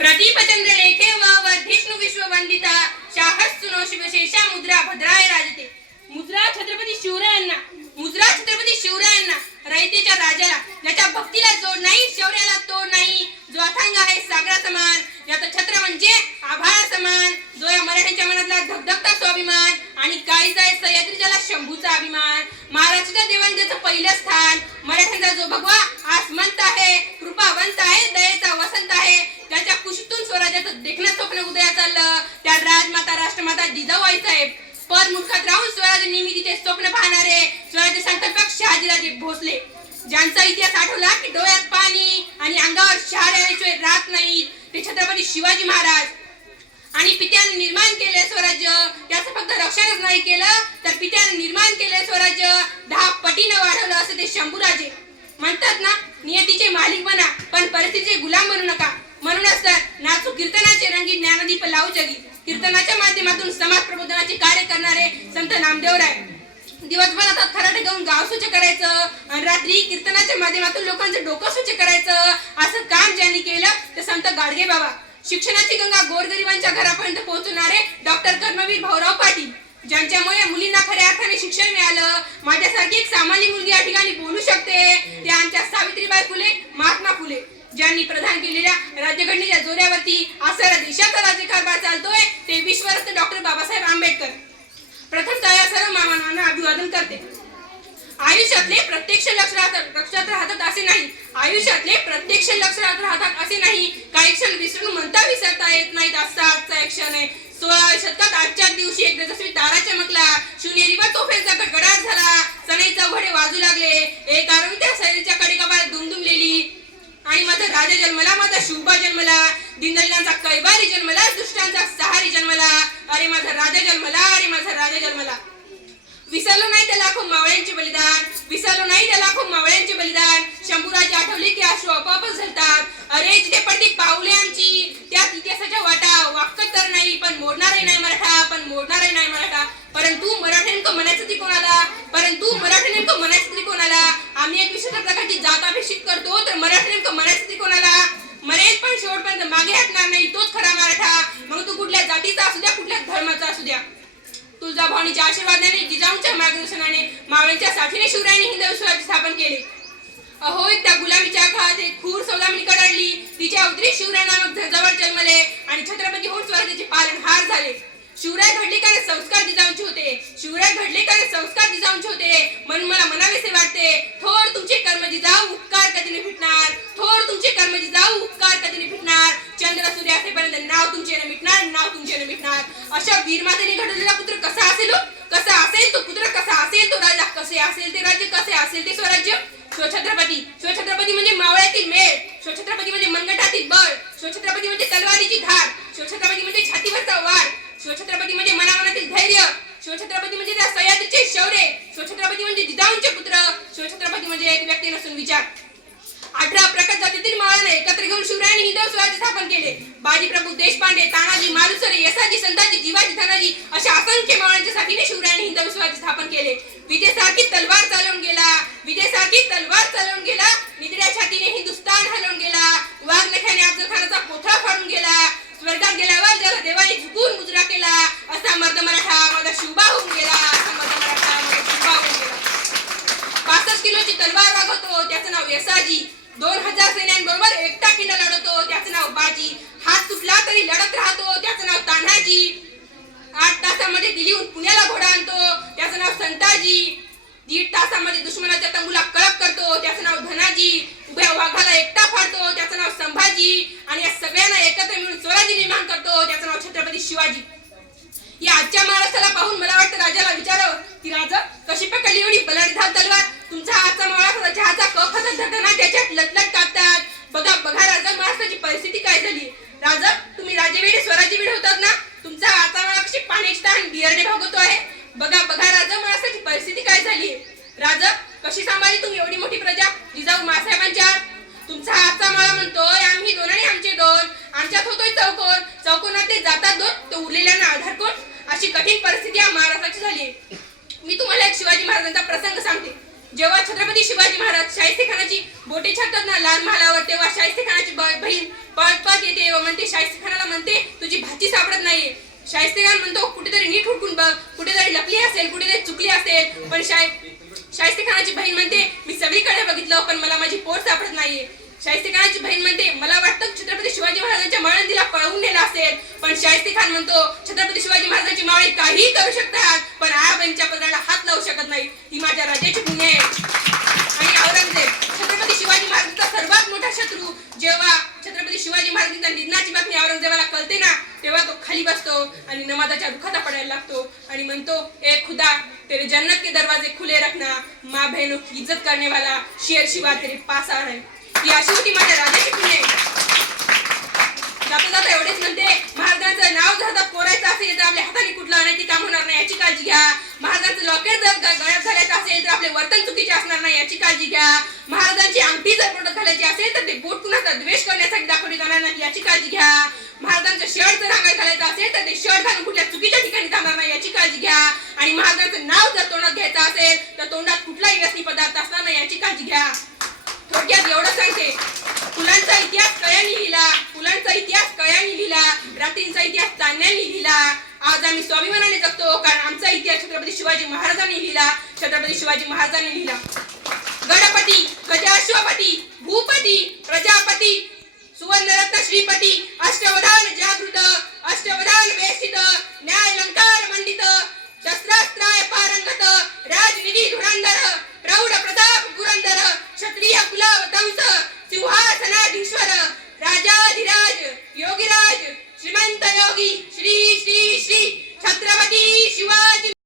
प्रतिपचंद्र लेखे व वर्धिष्णु विश्ववंदिता शाहस्तुनो शिवशेषा मुद्रा भद्राय राजते। मुद्रा छत्रपती शिवरायांना मुद्रा छत्रपती शिवरायांना रयतेच्या राजाला ज्याच्या भक्तीला जोड नाही शौर्याला तोड नाही जो अथांग आहे सागरा समान ज्याचं छत्र म्हणजे आभाळा समान जो या मराठ्यांच्या मनातला धगधगता स्वाभिमान आणि काळीचा आहे सह्याद्रीच्याला शंभूचा अभिमान. महाराष्ट्राच्या देवान पहिलं स्थान मराठ्यांचा जो भगवा ज्यांचा इतिहास आठवला की डोळ्यात पाणी आणि अंगावर शहारे आल्याशिवाय राहत नाही ते छत्रपती शिवाजी महाराज. आणि पित्याने निर्माण केले स्वराज्य त्याचं फक्त रक्षणच नाही केलं तर पित्याने निर्माण केले स्वराज्य दहा पटीनं वाढवलं असं ते शंभूराजे म्हणतात ना नियतीचे मालिक बना पण परिस्थितीचे गुलाम बनू नका. म्हणूनच तर नाचू कीर्तनाचे रंगी ज्ञानदीप लावू जगी. कीर्तनाच्या माध्यमातून समाज प्रबोधनाचे कार्य करणारे संत नामदेवराय. दिवसभर आता खराटे गाऊन गाव स्वच्छ करायचं आणि रात्री कीर्तनाच्या माध्यमातून लोकांचं डोकं स्वच्छ करायचं असं काम ज्यांनी केलं ते संत गाडगे बाबा. शिक्षणाची गंगा गोरगरिबांच्या घरापर्यंत पोहोचवणारे डॉक्टर कर्मवीर भाऊराव पाटील ज्यांच्यामुळे मुलींना खऱ्या अर्थाने शिक्षण मिळालं. माझ्यासारखी एक सामान्य मुलगी या ठिकाणी बोलू शकते ते आमच्या सावित्रीबाई फुले महात्मा फुले ज्यांनी प्रदान केलेल्या राज्यघटनेच्या जोऱ्यावरती प्रत्यक्ष लक्ष राहतात. लक्षात राहतात असे नाही. आयुष्यातले प्रत्यक्ष लक्ष राहतात असे नाही. काही क्षण विसरून म्हणता विसरता येत नाहीत. असा आजचा एक क्षण आहे. सोळाव्या शतकात आजच्या दिवशी एक मी तारा चमकला. शिवनेरी व तोफेचा गडगडाट झाला. सनई चौघडे वाजू लागले. एक आरोग्य त्या सैरीच्या कडेकपाळात दुमदुमलेली आणि माझा राजा जन्मला माझा शुभा जन्मला दिनदलितांचा कैवारी जन्मला दुष्टांचा सहारी जन्मला अरे माझा राजा जन्मला अरे माझा राजा जन्मला विसरलो नाही त्या लाखो मावळ्यांचे बलिदान विसरलो नाही त्या लाखो मावळ्यांचे बलिदान शंभूराजे आठवले की अश्रू आपोआपच झरतात अरे जिथे पडती पाऊले आमची त्यात इतिहासाच्या वाटा वाक्क तर नाही पण मोडणारही नाही मराठा पण मोडणारही नाही मराठा परंतु मराठ्यांक म्हणायचं ती कोणाला परंतु मराठी नेमकं म्हणायचं तरी कोणाला आम्ही एक विशिष्ट प्रकारची जात अपेक्षित करतो तर मराठी नेमकं मराठी कोणाला मरेल पण शेवटपर्यंत मागे हटणार नाही तोच खरा मराठा. मग तू कुठल्या जातीचा असू द्या कुठल्या धर्माचा असू द्या. तुझा भावनीच्या आशीर्वादाने जिजाऊंच्या मार्गदर्शनाने मावळ्यांच्या साथीने शिवरायांनी हिंदवी विश्वाची स्थापन केले. अहो त्या गुलामीच्या खात एक खूर सौदामिनी कडाडली. तिच्या अवतरी शिवराय नामक जवळ जन्मले आणि छत्रपती होऊन स्वराज्याचे पालनहार झाले. शिवराय घडलेकर कारण संस्कार जिजाऊंचे होते. शिवराय घडलेकर संस्कार जिजाऊंचे होते. म्हणून मला मनावेसे वाटते थोर तुमचे कर्म जिजाऊ उपकार कधी नाही फिटणार थोर तुमचे कर्म जिजाऊ उपकार कधी नाही फिटणार चंद्र सूर्य असेपर्यंत नाव तुमचे न मिटणार नाव तुमचे न मिटणार. अशा वीरमातेने घडवलेला पुत्र कसा असेल हो? कसा असेल तो पुत्र कसा असेल तो राजा कसे असेल ते राज्य कसे असेल ते स्वराज्य स्वछत्रपती स्वछत्रपती म्हणजे मावळ्यातील मेळ स्वछत्रपती म्हणजे मनगटातील बळ स्वछत्रपती म्हणजे तलवारीची धार स्वछत्रपती म्हणजे छातीवरचा वार स्वछत्रपती म्हणजे मनामनातील धैर्य शिवछत्रपती म्हणजे त्या सह्याद्रीचे शौर्य शिवछत्रपती म्हणजे जिजाऊंचे पुत्र शिवछत्रपती म्हणजे एक व्यक्ती नसून विचार अठरा प्रकट जातीतील मावळ्यांना एकत्र घेऊन शिवरायांनी हिंदव स्वराज्य स्थापन केले. बाजीप्रभू देशपांडे तानाजी मालुसरे यसाजी संताजी जिवाजी धनाजी अशा असंख्य मावळ्यांच्या साथीने शिवरायांनी हिंदव स्वराज्य स्थापन केले. विजेसारखी तलवार वागवतो दोन हजार सैन्यांबरोबर एकटा किल्ला लढवतो त्याचं नाव बाजी. हात तुटला तरी लढत राहतो त्याचं नाव तान्हाजी. आठ तासामध्ये दिल्लीहून पुण्याला घोडा आणतो त्याचं नाव संताजी. दीड तासामध्ये दुश्मनाच्या तंबूला कळप करतो त्याचं नाव धनाजी. उभ्या वाघाला एकटा फाडतो त्याचं नाव संभाजी. आणि या सगळ्यांना एकत्र मिळून स्वराजी निर्माण करतो त्याचं नाव छत्रपती शिवाजी. या आजच्या महाराष्ट्राला पाहून मला वाटतं राजाला विचारावं की राजा कशी पकडली एवढी बलाढ्य धाव तलवार? तुमचा मळा मावळा चहाचा कप हातात धरताना त्याच्यात लटलट कापतात बघा बघा राजा महाराष्ट्राची परिस्थिती काय झाली? राजा तुम्ही राजवेडे स्वराज्यवेडे होतात ना? तुमचा हातचा माळा कशी पाण्याची तहान बियरडे भागवतो आहे? बघा बघा राजा महाराष्ट्राची परिस्थिती काय झाली? राजा कशी सांभाळली तुम्ही एवढी मोठी प्रजा? जिजाऊ मासाहेबांच्या तुमचा आजचा माळा म्हणतोय आम्ही दोन आणि आमचे दोन. आमच्यात होतोय चौकोन. चौकोनात ते जातात दोन तो उरलेल्यांना आधार कोण? अशी कठीण परिस्थिती या महाराष्ट्राची झाली. मी तुम्हाला एक शिवाजी महाराजांचा प्रसंग सांगते. जेव्हा छत्रपती शिवाजी महाराज शाहिस्ते खानाची बोटे छाटतात ना लाल महालावर तेव्हा शाहिस्ते खानाची बहीण पळत पळत येते व म्हणते शाहिस्तेखानाला म्हणते तुझी भाची सापडत नाहीये. शाहिस्तेखान म्हणतो कुठेतरी नीट हुडकून बघ कुठेतरी लपली असेल कुठेतरी चुकली असेल. पण शाय शाहिस्तेखानाची बहीण म्हणते मी सगळीकडे बघितलं पण मला माझी पोर सापडत नाहीये. शाहिस्तेखानाची बहीण म्हणते मला वाटतं छत्रपती शिवाजी महाराजांच्या माळंदीला पळवून नेलं असेल. पण शाहिस्ते खान म्हणतो छत्रपती शिवाजी महाराजांची मावळे काहीही करू शकतात जाऊ शकत नाही. ही माझ्या राजाची पुण्य आहे. आणि औरंगजेब छत्रपती शिवाजी महाराजांचा सर्वात मोठा शत्रू जेव्हा छत्रपती शिवाजी महाराजांच्या निधनाची बातमी औरंगजेबाला कळते ना तेव्हा तो खाली बसतो आणि नमाजाच्या दुखाता पडायला लागतो आणि म्हणतो ए खुदा तेरे जन्नत के दरवाजे खुले रखना माँ बहनों की इज्जत करने वाला शेर शिवा तेरे पास आ रहे ही. अशी होती माझ्या राजाची पुण्य जाता जाता एवढेच म्हणते महाराजांचं नाव जर आता कोरायचं असेल तर आपल्या हाताने कुठलं अनैतिक काम होणार नाही याची काळजी घ्या महाराजांचं लॉकेट जर ग- गळ्यात घालायचं असेल तर आपले वर्तन चुकीचे असणार नाही याची काळजी घ्या महाराजांची अंगठी जर पोटात घालायची असेल तर ते बोट कुणाचा द्वेष करण्यासाठी दाखवली जाणार नाही याची काळजी घ्या. महाराजांचं शर्ट जर अंगात घालायचं असेल तर ते शर्ट घालून कुठल्या चुकीच्या ठिकाणी जाणार नाही याची काळजी घ्या. आणि महाराजांचं नाव जर तोंडात घ्यायचं असेल तर तोंडात कुठलाही व्यसनी पदार्थ असणार नाही याची काळजी घ्या. थोडक्यात एवढं सांगते. फुलांचा इतिहास कळ्यांनी लिहिला. फुलांचा इतिहास कळ्यांनी लिहिला. रात्रींचा इतिहास चांदण्यांनी लिहिला. आज आम्ही स्वाभिमानाने जगतो कारण आमचा इतिहास छत्रपती शिवाजी महाराजांनी लिहिला. छत्रपती शिवाजी महाराजांनी लिहिला. गणपती.